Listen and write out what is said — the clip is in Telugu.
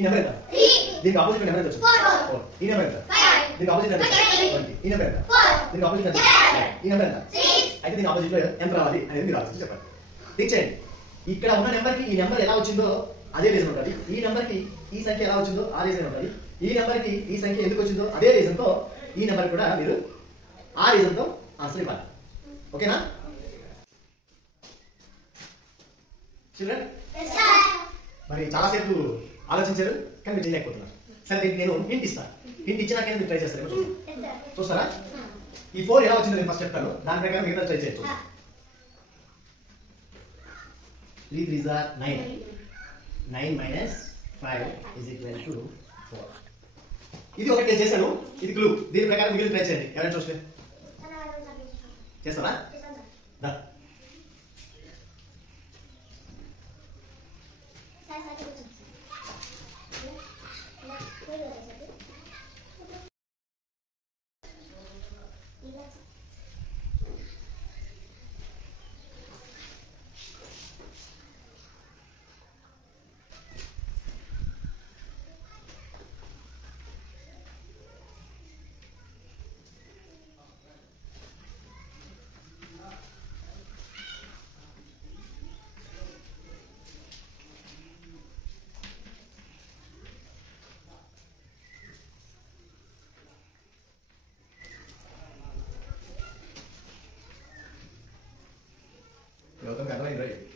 ఈ నెంబర్ ఎంత? దీనికి ఆపోజిట్ నెంబర్ ఎంత వచ్చింది? 4. ఈ నెంబర్ ఎంత? దీనికి ఆపోజిట్ నెంబర్ 20. ఈ నెంబర్ ఎంత? దీనికి ఆపోజిట్ నెంబర్ ఈ నెంబర్ ఎంత? అయితే దీనికి ఆపోజిట్ లో ఎంత రావాలి అనేది మీరు ఆలోచించి చెప్పండి. టిక్ చేయండి. ఇక్కడ ఉన్న నెంబర్ కి ఈ నెంబర్ ఎలా వచ్చిందో అదే రీజన్ ఉంటుంది. ఈ నెంబర్ కి ఈ సంఖ్య ఎలా వచ్చిందో ఆ రీజన్ ఉంటుంది. ఈ నెంబర్ కి ఈ సంఖ్య ఎందుకు వచ్చిందో అదే రీజన్ తో ఈ నెంబర్ కూడా మీరు ఆ రీజన్ తో ఆన్సర్ ఇవ్వాలి. ఓకేనా చిల్డ్రన్? మరి చాలాసేపు ఆలోచించారు కానీ మీరు చేయలేకపోతున్నారు. సరే దీనికి నేను హింట్ ఇస్తాను. హింట్ ఇచ్చినాకే మీరు ట్రై చేస్తారేమో చూస్తారా? ఈ 4 ఎలా వచ్చిందో నేను ఫస్ట్ చెప్తాను, దాని ప్రకారం మిగతా ట్రై చేయొచ్చు. 3 3s are 9. 9 minus 5 is equal to 4. ఇది ఒకటి చేశాను, ఇది క్లూ. దీని ప్రకారం మిగిలిన ట్రై చేయండి. ఎవరైనా చూస్తే చేస్తారా? గౌతమ్ అర్థమైంది రైట్?